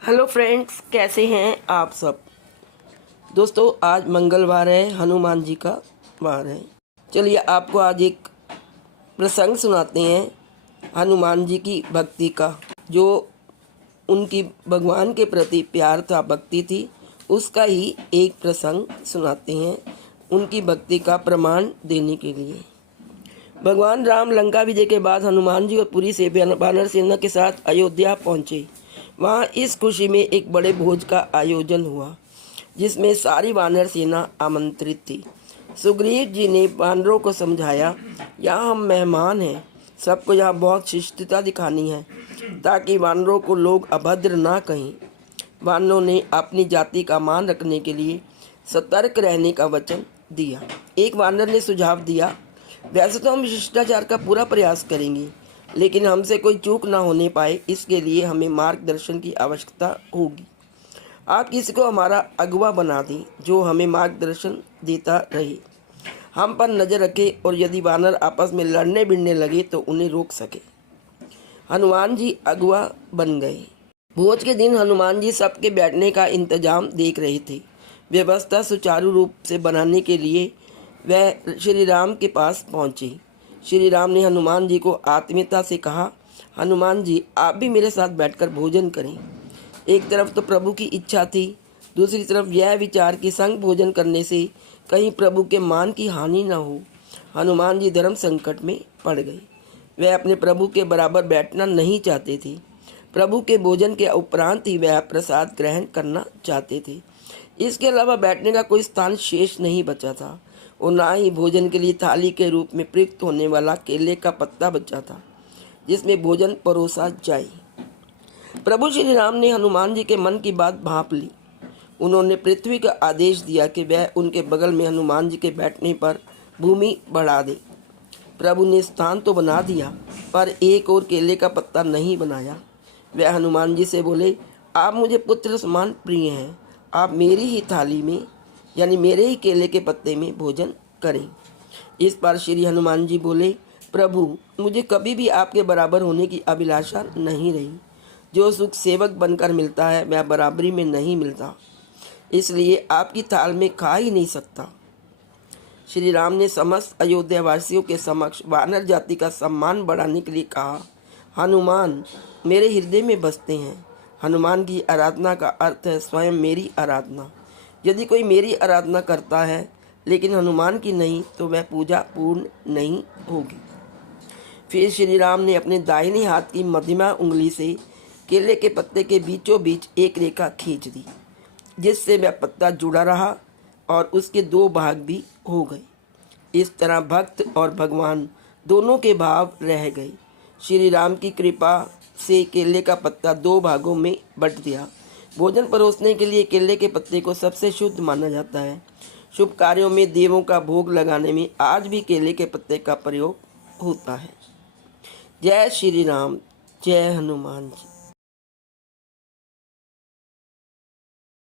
Hello friends, कैसे हैं आप सब। दोस्तों, आज मंगलवार है, हनुमान जी का वार है। चलिए आपको आज एक प्रसंग सुनाते हैं हनुमान जी की भक्ति का। जो उनकी भगवान के प्रति प्यार था, भक्ति थी, उसका ही एक प्रसंग सुनाते हैं उनकी भक्ति का प्रमाण देने के लिए। भगवान राम लंका विजय के बाद हनुमान जी और पूरी से वानर सेना के साथ अयोध्या पहुंचे। वहां इस खुशी में एक बड़े भोज का आयोजन हुआ, जिसमें सारी वानर सेना आमंत्रित थी। सुग्रीव जी ने वानरों को समझाया, यहाँ हम मेहमान हैं, सबको यहाँ बहुत शिष्टता दिखानी है, ताकि वानरों को लोग अभद्र ना कहें। वानरों ने अपनी जाति का मान रखने के लिए सतर्क रहने का वचन दिया। एक वानर ने सुझाव दिया, वैसे तो हम शिष्टाचार का पूरा प्रयास करेंगे, लेकिन हमसे कोई चूक ना होने पाए, इसके लिए हमें मार्गदर्शन की आवश्यकता होगी। आप किसी को हमारा अगुवा बना दें, जो हमें मार्गदर्शन देता रहे, हम पर नज़र रखे, और यदि वानर आपस में लड़ने भिड़ने लगे तो उन्हें रोक सके। हनुमान जी अगुवा बन गए। भोज के दिन हनुमान जी सबके बैठने का इंतजाम देख रहे थे। व्यवस्था सुचारू रूप से बनाने के लिए वह श्री राम के पास पहुँचे। श्री राम ने हनुमान जी को आत्मीयता से कहा, हनुमान जी, आप भी मेरे साथ बैठकर भोजन करें। एक तरफ तो प्रभु की इच्छा थी, दूसरी तरफ यह विचार कि संग भोजन करने से कहीं प्रभु के मान की हानि न हो। हनुमान जी धर्म संकट में पड़ गए। वह अपने प्रभु के बराबर बैठना नहीं चाहते थे। प्रभु के भोजन के उपरांत ही वह प्रसाद ग्रहण करना चाहते थे। इसके अलावा बैठने का कोई स्थान शेष नहीं बचा था, और ना ही भोजन के लिए थाली के रूप में प्रयुक्त होने वाला केले का पत्ता बचा था, जिसमें भोजन परोसा जाए। प्रभु श्री राम ने हनुमान जी के मन की बात भांप ली। उन्होंने पृथ्वी का आदेश दिया कि वह उनके बगल में हनुमान जी के बैठने पर भूमि बढ़ा दे। प्रभु ने स्थान तो बना दिया, पर एक और केले का पत्ता नहीं बनाया। वह हनुमान जी से बोले, आप मुझे पुत्र समान प्रिय हैं, आप मेरी ही थाली में, यानी मेरे ही केले के पत्ते में भोजन करें। इस पर श्री हनुमान जी बोले, प्रभु, मुझे कभी भी आपके बराबर होने की अभिलाषा नहीं रही। जो सुख सेवक बनकर मिलता है, वह बराबरी में नहीं मिलता, इसलिए आपकी थाल में खा ही नहीं सकता। श्री राम ने समस्त अयोध्या वासियों के समक्ष वानर जाति का सम्मान बढ़ाने के लिए कहा, हनुमान मेरे हृदय में बसते हैं। हनुमान की आराधना का अर्थ है स्वयं मेरी आराधना। यदि कोई मेरी आराधना करता है लेकिन हनुमान की नहीं, तो वह पूजा पूर्ण नहीं होगी। फिर श्री राम ने अपने दाहिने हाथ की मध्यमा उंगली से केले के पत्ते के बीचों बीच एक रेखा खींच दी, जिससे वह पत्ता जुड़ा रहा और उसके दो भाग भी हो गए। इस तरह भक्त और भगवान दोनों के भाव रह गए। श्री राम की कृपा से केले का पत्ता दो भागों में बंट दिया। भोजन परोसने के लिए केले के पत्ते को सबसे शुद्ध माना जाता है। शुभ कार्यों में देवों का भोग लगाने में आज भी केले के पत्ते का प्रयोग होता है। जय श्री राम, जय हनुमान जी।